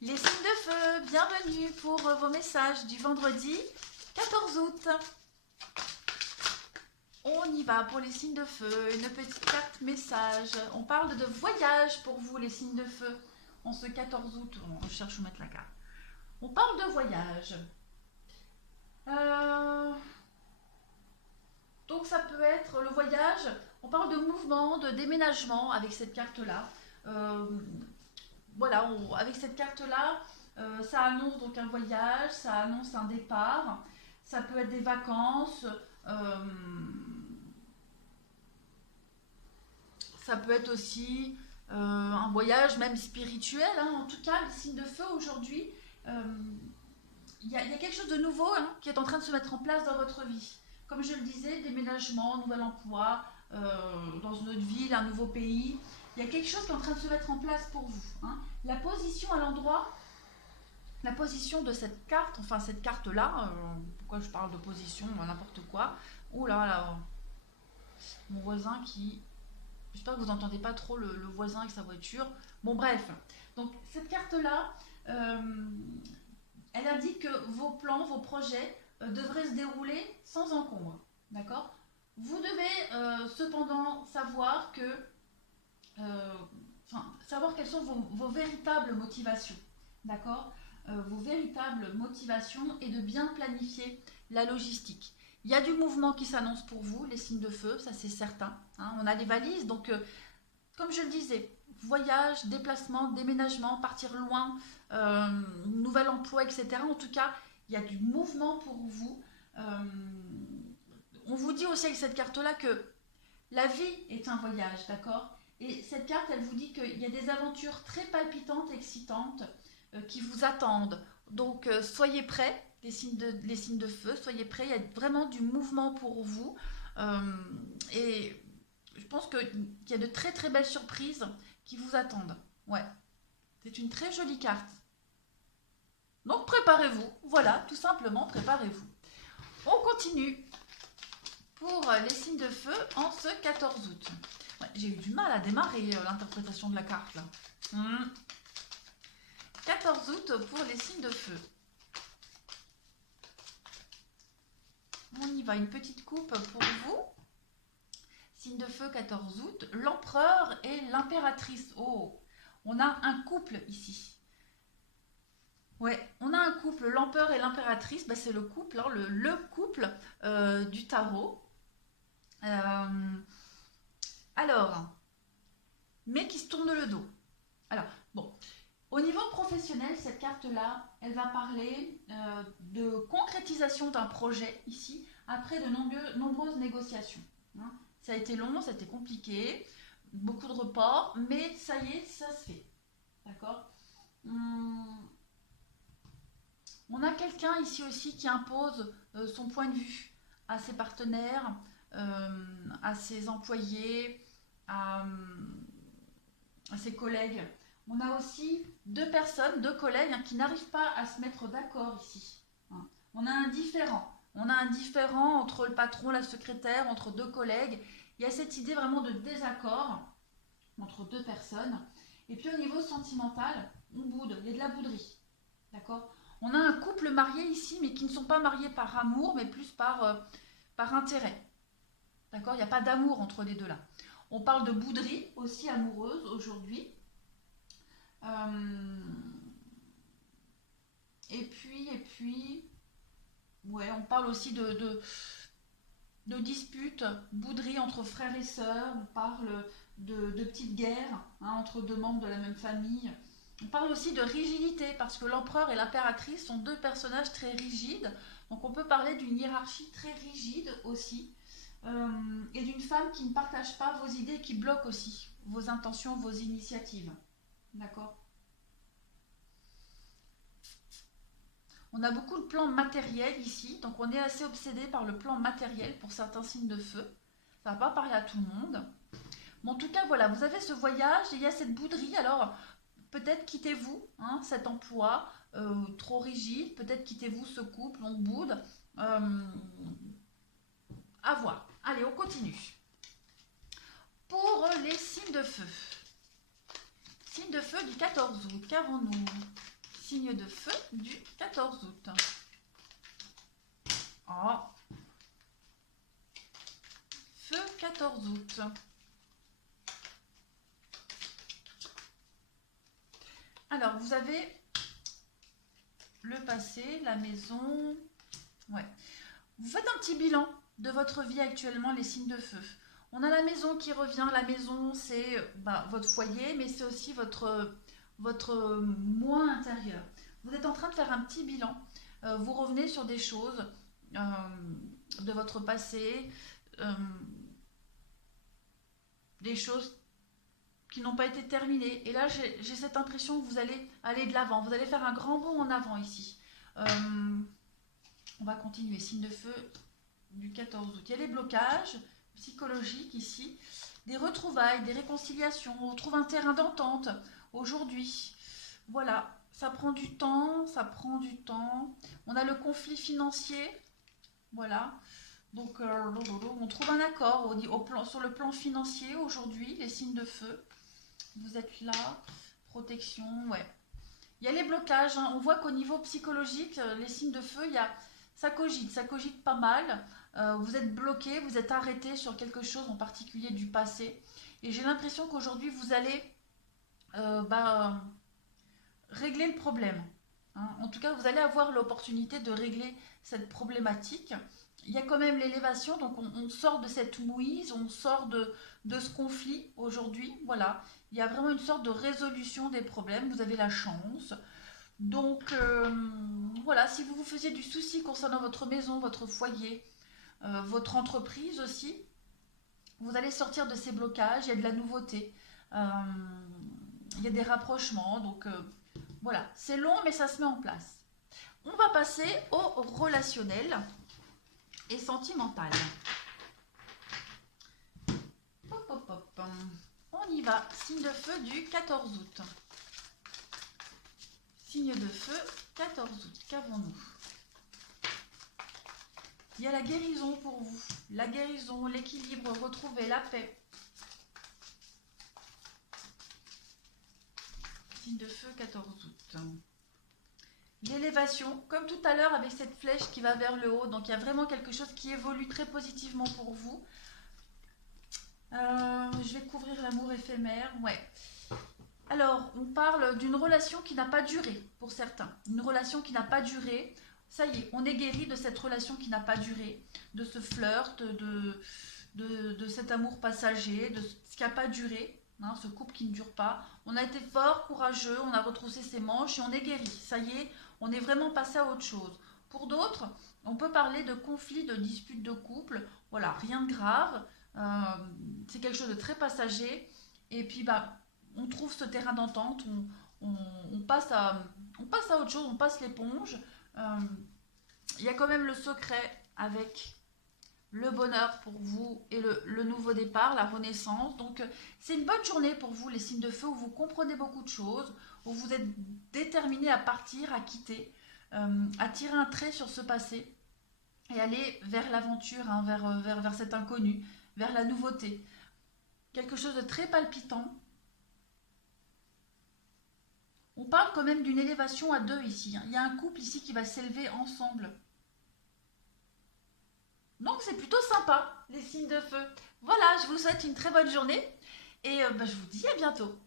Les signes de feu, bienvenue pour vos messages du vendredi 14 août. On y va pour les signes de feu, une petite carte message. On parle de voyage pour vous les signes de feu. En ce 14 août, on cherche où mettre la carte. On parle de voyage. Donc ça peut être le voyage, on parle de mouvement, de déménagement avec cette carte-là. Voilà, avec cette carte-là, ça annonce donc un voyage, ça annonce un départ, ça peut être des vacances, ça peut être aussi un voyage même spirituel. Hein. En tout cas, le signe de feu aujourd'hui, il y a quelque chose de nouveau qui est en train de se mettre en place dans votre vie. Comme je le disais, déménagement, nouvel emploi, dans une autre ville, un nouveau pays. Il y a quelque chose qui est en train de se mettre en place pour vous. Hein. La position à l'endroit, la position de cette carte, enfin cette carte-là, pourquoi je parle de position, n'importe quoi. Oh là là, mon voisin qui... J'espère que vous n'entendez pas trop le voisin avec sa voiture. Bon bref, donc cette carte-là, elle indique que vos plans, vos projets devraient se dérouler sans encombre. D'accord? Vous devez cependant savoir que savoir quelles sont vos véritables motivations, d'accord, vos véritables motivations et de bien planifier la logistique. Il y a du mouvement qui s'annonce pour vous, les signes de feu, ça c'est certain. Hein. On a les valises, donc comme je le disais, voyage, déplacement, déménagement, partir loin, nouvel emploi, etc. En tout cas, il y a du mouvement pour vous. On vous dit aussi avec cette carte-là que la vie est un voyage, d'accord? Et cette carte, elle vous dit qu'il y a des aventures très palpitantes, excitantes, qui vous attendent. Donc, soyez prêts, les signes de feu, soyez prêts. Il y a vraiment du mouvement pour vous. Et je pense qu'il y a de très très belles surprises qui vous attendent. Ouais, c'est une très jolie carte. Donc, préparez-vous. Voilà, tout simplement, préparez-vous. On continue pour les signes de feu en ce 14 août. Ouais, j'ai eu du mal à démarrer l'interprétation de la carte là. 14 août pour les signes de feu. On y va, une petite coupe pour vous. Signe de feu 14 août, l'empereur et l'impératrice. Oh, on a un couple ici. Ouais, on a un couple, l'empereur et l'impératrice, bah, c'est le couple, hein, le couple du tarot. Alors, mais qui se tourne le dos. Alors, bon, au niveau professionnel, cette carte-là, elle va parler de concrétisation d'un projet ici, après de nombreuses négociations. Hein. Ça a été long, ça a été compliqué, beaucoup de reports, mais ça y est, ça se fait. D'accord. On a quelqu'un ici aussi qui impose son point de vue à ses partenaires, à ses employés, à ses collègues. On a aussi deux personnes, deux collègues qui n'arrivent pas à se mettre d'accord ici. Hein. On a un différend. On a un différend entre le patron, la secrétaire, entre deux collègues. Il y a cette idée vraiment de désaccord entre deux personnes. Et puis au niveau sentimental, on boude, il y a de la bouderie. D'accord? On a un couple marié ici, mais qui ne sont pas mariés par amour, mais plus par intérêt. D'accord? Il n'y a pas d'amour entre les deux là. On parle de bouderie aussi amoureuse aujourd'hui. Et puis, ouais, on parle aussi de disputes, bouderie entre frères et sœurs. On parle de petites guerres entre deux membres de la même famille. On parle aussi de rigidité, parce que l'empereur et l'impératrice sont deux personnages très rigides. Donc on peut parler d'une hiérarchie très rigide aussi. Et d'une femme qui ne partage pas vos idées, qui bloque aussi vos intentions, vos initiatives. D'accord? On a beaucoup de plans matériels ici, donc on est assez obsédé par le plan matériel pour certains signes de feu. Ça ne va pas parler à tout le monde. Mais en tout cas, voilà, vous avez ce voyage et il y a cette bouderie. Alors, peut-être quittez-vous cet emploi trop rigide, peut-être quittez-vous ce couple, on boude. À voir. Allez, on continue. Pour les signes de feu. Signe de feu du 14 août, qu'avons-nous? signe de feu du 14 août. Oh. Feu 14 août. Alors, vous avez le passé, la maison. Ouais. Vous faites un petit bilan de votre vie actuellement, les signes de feu. On a la maison qui revient. La maison, c'est votre foyer, mais c'est aussi votre moi intérieur. Vous êtes en train de faire un petit bilan. Vous revenez sur des choses de votre passé, des choses qui n'ont pas été terminées. Et là, j'ai cette impression que vous allez aller de l'avant. Vous allez faire un grand bond en avant ici. On va continuer. Signe de feu du 14 août. Il y a les blocages psychologiques ici. Des retrouvailles, des réconciliations. On trouve un terrain d'entente aujourd'hui. Voilà. Ça prend du temps. Ça prend du temps. On a le conflit financier. Voilà. Donc, on trouve un accord sur le plan financier aujourd'hui. Les signes de feu. Vous êtes là, protection, ouais. Il y a les blocages, hein. On voit qu'au niveau psychologique, les signes de feu, ça cogite pas mal. Vous êtes bloqué, vous êtes arrêté sur quelque chose en particulier du passé. Et j'ai l'impression qu'aujourd'hui, vous allez régler le problème. Hein. En tout cas, vous allez avoir l'opportunité de régler cette problématique. Il y a quand même l'élévation, donc on sort de cette mouise, on sort de ce conflit aujourd'hui. Voilà, il y a vraiment une sorte de résolution des problèmes, vous avez la chance. Donc voilà, si vous vous faisiez du souci concernant votre maison, votre foyer, votre entreprise aussi, vous allez sortir de ces blocages, il y a de la nouveauté, il y a des rapprochements, donc voilà, c'est long mais ça se met en place. On va passer au relationnel et sentimental. Hop, hop, hop. On y va. Signe de feu du 14 août. Signe de feu 14 août. Qu'avons-nous? Il y a la guérison pour vous. La guérison, l'équilibre, retrouver la paix. Signe de feu 14 août. L'élévation, comme tout à l'heure avec cette flèche qui va vers le haut. Donc il y a vraiment quelque chose qui évolue très positivement pour vous. Je vais couvrir l'amour éphémère. Ouais. Alors, on parle d'une relation qui n'a pas duré pour certains. Une relation qui n'a pas duré. Ça y est, on est guéri de cette relation qui n'a pas duré, de ce flirt, de cet amour passager, de ce qui n'a pas duré, hein, ce couple qui ne dure pas. On a été fort, courageux, on a retroussé ses manches et on est guéri. Ça y est, on est vraiment passé à autre chose. Pour d'autres, on peut parler de conflits, de disputes de couple. Voilà, rien de grave. C'est quelque chose de très passager. Et puis, on trouve ce terrain d'entente. On passe à autre chose, on passe l'éponge. Il y a quand même le secret avec le bonheur pour vous et le nouveau départ, la renaissance. Donc, c'est une bonne journée pour vous, les signes de feu, où vous comprenez beaucoup de choses, où vous êtes déterminés à partir, à quitter, à tirer un trait sur ce passé et aller vers l'aventure, hein, vers cet inconnu, vers la nouveauté. Quelque chose de très palpitant. On parle quand même d'une élévation à deux ici. Hein. Il y a un couple ici qui va s'élever ensemble. Donc c'est plutôt sympa, les signes de feu. Voilà, je vous souhaite une très bonne journée et je vous dis à bientôt.